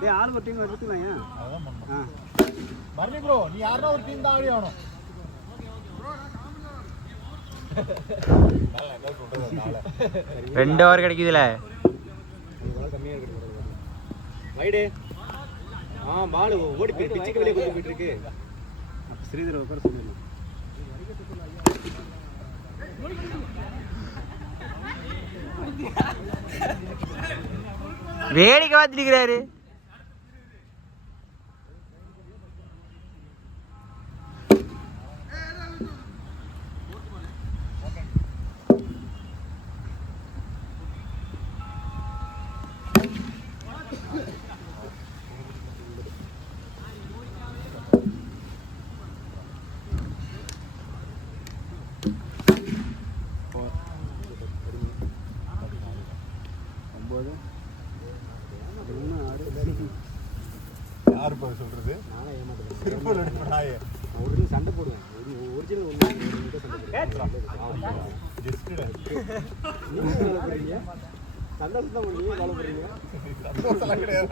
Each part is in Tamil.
டேய் ஆள் ஒரு டீம் எடுத்துக்கலாம் ஏன் அதான் பண்ணணும் பரணி ப்ரோ நீ யாரனா ஒரு டீம் தான் ஆடி ஆகணும் ரெண்டு ஓவர் கிடைக்குதுல கம்மியா இருக்கு வைடு பால் ஓடி போய் பிச்சுக்கு வெளியே கொண்டு போயிட்டு இருக்கு ஸ்ரீதர் உட்கார சொல்லுங்க வேடிக்கை பார்த்துட்டு யாரு போய் சொல்றது நானே ஏமாத்துறேன் ஒரு சண்டை போடுவேன் ஒரிஜினல் ஒன்று சந்தோஷம் தான் நீங்க ஃபாலோ பண்றீங்க சந்தோஷம் கிடையாது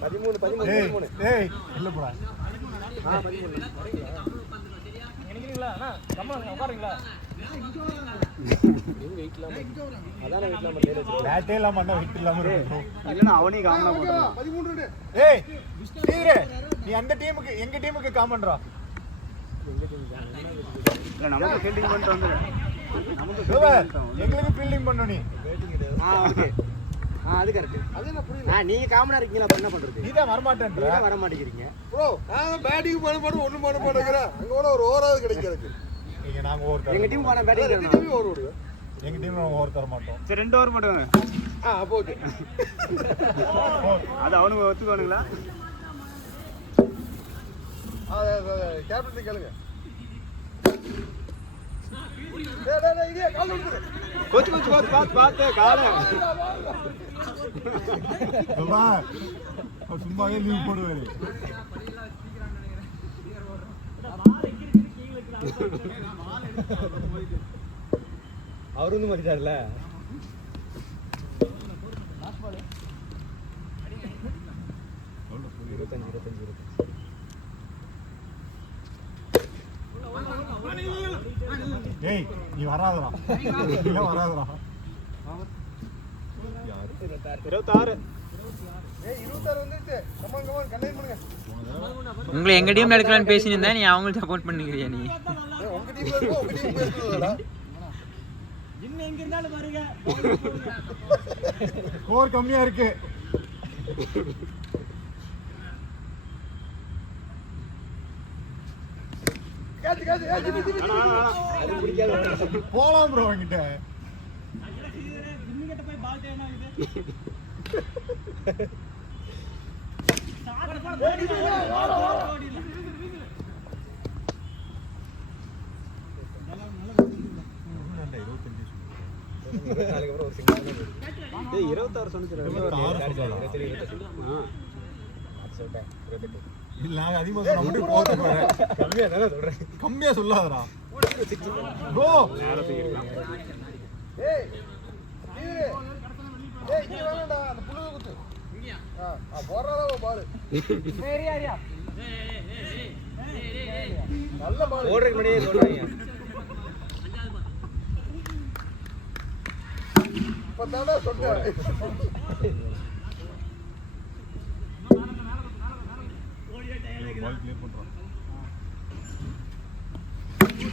13 ஏய் இல்ல போடா 13 நினைக்கிறீங்களா அண்ணா கம்மன் உட்காருங்களா பேட்டே இல்லாம அண்ணா விட்டு இல்லாம இல்லனா அவனே காமனா போடுறான் 13 ஏய் ஸ்ரீதரே நீ அந்த டீமுக்கு எங்க டீமுக்கு காமன்றா இல்ல நமக்கு ஃபீல்டிங் பண்ணிட்டு வந்து எங்களுக்கு ஃபீல்டிங் பண்ணனும் நீ ஓகே அது கரெக்ட் அது என்ன புரியல நீங்க காமனா இருக்கீங்களா அப்ப என்ன பண்றது நீ தான் வர மாட்டேன்ற வர மாட்டேங்கிறீங்க ப்ரோ நான் பேட்டிங் பண்ண ஒண்ணும் பண்ண மாட்டேங்கறேன் அங்க கூட ஒரு ஓவராவது கிடைக்கிறதுக்கு நீங்க நாங்க ஓவர் எங்க டீம் போனா பேட்டிங் ஓவர் ஓடுங்க எங்க டீம் நாங்க ஓவர் தர மாட்டோம் சரி 2 ஓவர் மட்டும் அப்போ ஓகே அது அவனுக்கு ஒத்துக்குவானுங்களா கேப்டன் கேளுங்க டேய் இதே கால் விட்டுரு கோச் பாத்து கால பாபா சும்மாவே லீவ் போடுவாரு அவரு வந்து மாறிட்டார்ல ஏய் நீ வராதடா நீ வராதடா 26 ஏய் 26 வந்துச்சு கமான் கண்டை பண்ணுங்க உங்களை எங்க டீம்ல எடுக்கலாம்னு பேசினிருந்தா நீ அவங்களுக்கு சப்போர்ட் பண்ணிக்கிறியா நீ உங்க டீம்ல இருக்கோ உங்க டீம் பேசுறதுடா இன்னும் எங்க இருந்தாலும் பாருங்க ஸ்கோர் கம்மியா இருக்கு காத்து அது பிடிக்காத போலாம் ப்ரோ என்கிட்ட இன்னிட்ட போய் பால் தேனா இது டேய் 26 சொன்னீங்க 26 இல்ல நான் அதிகமா சொன்னா மட்டும் போறது பாரு கம்மியா தான சொல்றேன் கம்மியா சொல்லாதடா ப்ரோ ஏய் நீரே ஏய் நீ வாங்கடா அந்த புழுவை குத்து இங்கயா போறறதா பால் ஏரியா நல்ல பால் ஓடுறதுக்கு முன்னாடியே சொல்றாங்க இப்பதானே சொன்னேன் பால் ப்ளே பண்றான்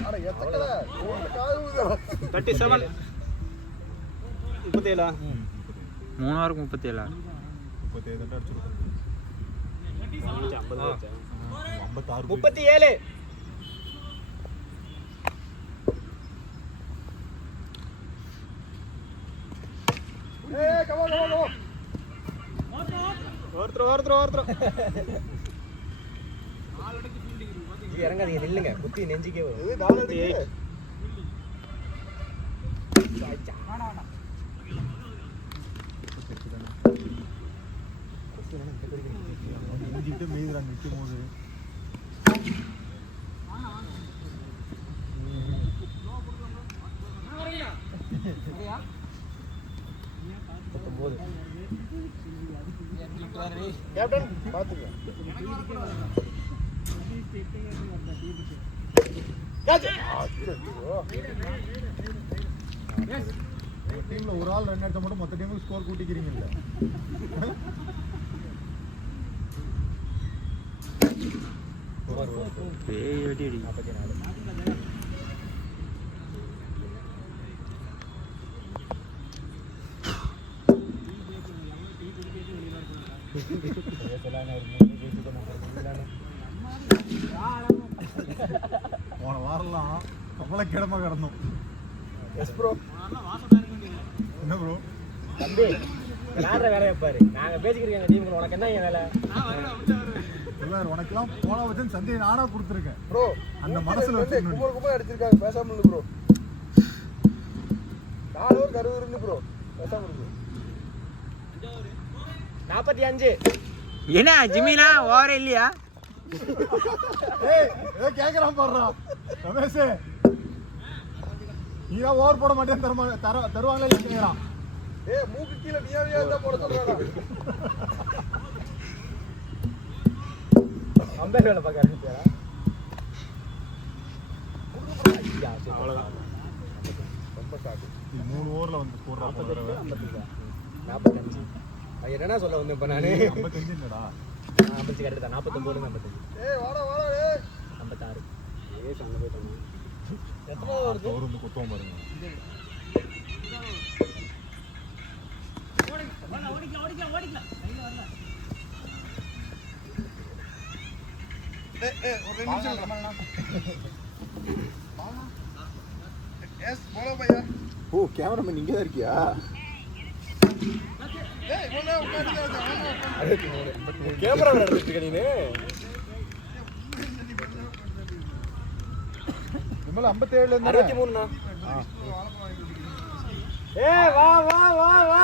அட எத்தக்கல ஒரு காதுடா 37 37 3 ஓவருக்கு 37 37 அடிச்சிருக்கோம் 56 37 ஏய் கமான் ஒருத்தர் இறங்காதீங்க நில்லுங்க குத்தி நெஞ்சிக்கே வரும் இது டால் அடிக்கு நெஞ்சிட்டு மேய்துறான் நிக்கும் போது கேப்டன் பாத்துக்க. டீம்ல ஒரு ஆள் ரன் எடுத்த மட்டும் மொத்த டீமுக்கு ஸ்கோர் கூட்டிக்கிறீங்கல்ல. பேய் வெட்டி அடி. 44. போன வாரம்லாம் அவ்வளோ கிடமா கிடந்தோம். Yes bro. என்ன ப்ரோ? தம்பி விளையாடுற வேலையை பாரு. நாங்க பேசிக்கிறோம் டீமுக்கு, உனக்கு என்ன வேலை? இல்லை உனக்கெல்லாம் போன வச்சு சந்தையை நானா கொடுத்துருக்கேன் ப்ரோ. அந்த மனசுல வச்சு கும்பல் கும்பல் அடிச்சிருக்காங்க, பேசாம இருந்து ப்ரோ. 4 ஓவர் 60 இருந்து ப்ரோ, பேசாம இருந்து. 45. என்ன ஜிமினா ஓவரே இல்லையா? ஏய் ஏதோ கேட்குறான் பாடுறா ரமேஷ். நீ தான் ஓவர் போட மாட்டேன்னு தருவாங்களே இல்லைங்கிறான். ஏய் மூக்கு கீழே நீயா தான் போட சொல்றாடா. அம்பேர் வேலை பார்க்க ஆரம்பிச்சியா? அவ்வளோதான். ரொம்ப ஷார்ட். 3 ஓவரில் வந்து போடுறா 45. என்னடா சொல்ல வந்து இப்போ நான் 55 இல்லடா. 55 கரெக்ட் தான். 49 55. ஏய் வாடா வாடா டேய். 56. அங்கே போயிட்டாங்க. எத்தனை வருது? அவர் வந்து குத்தம் பாருங்க. ஒரு 2 நிமிஷம் எஸ் போல பையா. ஓ கேமராமேன் நீங்க தான் இருக்கியா? ஏய் போல உட்கார்ந்து கேமரா எடுத்துட்டு இருக்க நீனு. விமல் 57 இருந்து 63ண்ணா. ஏய் வா வா வா வா.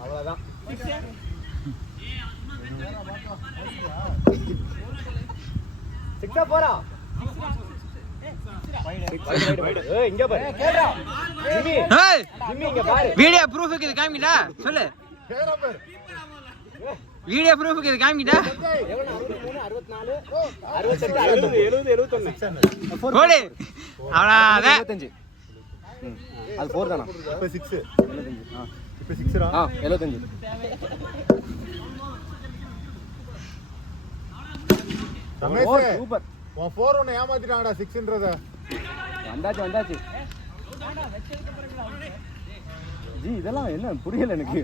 அவ்வளவுதான். சிக்ஸா போறா. இங்க பாரு. ஜிம்மி ஏய் ஜிம்மி இங்க பாரு. வீடியோ ப்ரூஃப்க்கு இது காமிக்கிட்டா சொல்லு. வீடியோ ப்ரூஃப்க்கு இது காமிக்கிட்டா. எவ்வளவு? 63 64 68 70 71. ஓடு அவ்வளோதான். 75. அது 4 தானா? இப்போ 6 இப்போ 6ரா? 75. ரமேஷ் சூப்பர். உன் 4 ஒன்று ஏமாத்திட்டாங்கடா 6ன்றத. வந்தாச்சு. ஜி இதெல்லாம் என்ன புரியல எனக்கு.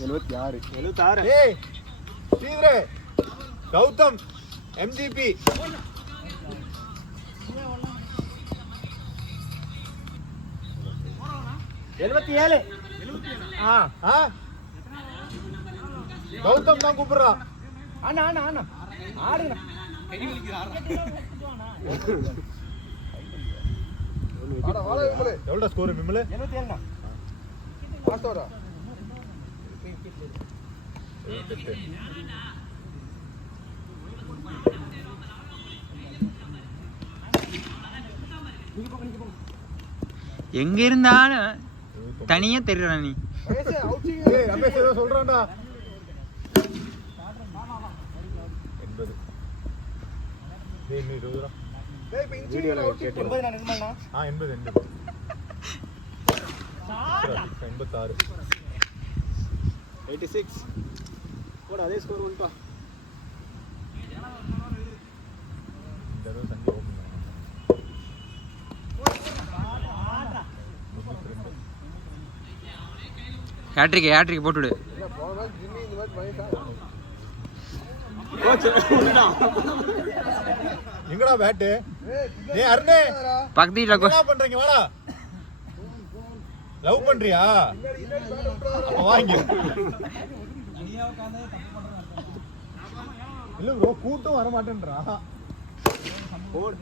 76. ஏய் ஸ்ரீதரே கௌதம் எம்ஜிபி 77. ஆ கௌதம் தான் கூப்பிடுறா. அண்ணா ஆடுங்க. வாடா வாடா விமலே. எவ்வளோ ஸ்கோர் விமல்? 77ண்ணா. பாஸ்டோடா. எங்க இருந்தாலும் தனியா தெரியுற நீ. வயசே அவுட்டிங். ஏய் ரமேஷ் ஏதோ சொல்றான்டா. 80. டேய் நீ 20. டேய் இப்ப இன்ஜினியர் அவுட்டிங். 80 நான் நிர்மல்ண்ணா. 80 86. 86. போட அதே ஸ்கோர் வந்துட்டா. இந்த தடவை தண்ணி ஓப்பன் பண்ணலாம். ஹேட்ரிக் போட்டுவிடு. இல்ல போன மேட்ச் ஜிம்மி இந்த மேட்ச் பண்ணிட்டான். எங்கடா பேட்டு? ஏய் ஏய் அருணே பக்கத்து வீட்டில் என்ன பண்றீங்க? வாடா. லவ் பண்றியா? பின்னாடி பேட் விட்டுறாத. அப்ப வாங்க. இல்ல ப்ரோ கூட்டம் வர மாட்டேன்றா. போடு.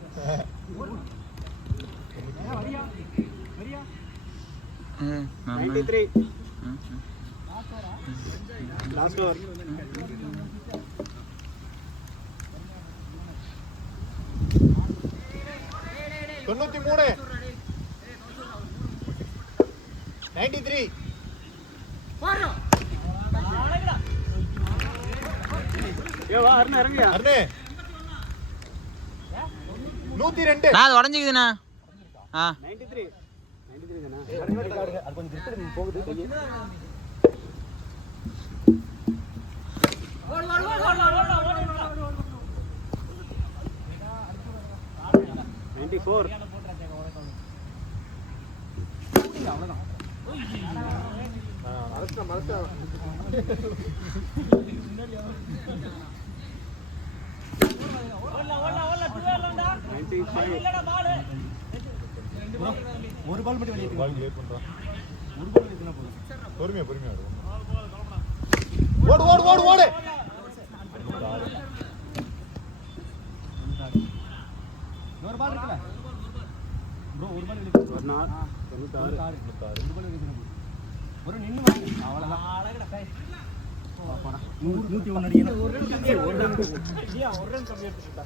ம், ஆமா. 93. ம், ம். Last over. தொண்ணூத்தி 93. ஏ வா அருண் இறங்கியா. அருணே 102. நான் அது உடஞ்சிக்குதுண்ணா. ஆ 93 தானா? அது கொஞ்சம் கிட்ட போகுது கையே. ஒரு பால் மட்டும் வெளியே பால் கிளியர் பண்றான். ஒரு பால் வெளியே போதும். பொறுமையா ஓடு ஓடு ஓடு ஓடு. ஒரு பால் இருக்குல்ல ப்ரோ, ஒரு பால் வெளியே ஒரு 96 96 ஒரு பால் வெளியே போதும். ஒரு நின்னு வாங்க அவ்வளவுதான். போடா 101 அடிக்கணும். ஒரு ரன் கம்மி எடுத்துட்டா.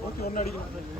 101 அடிக்கணும்.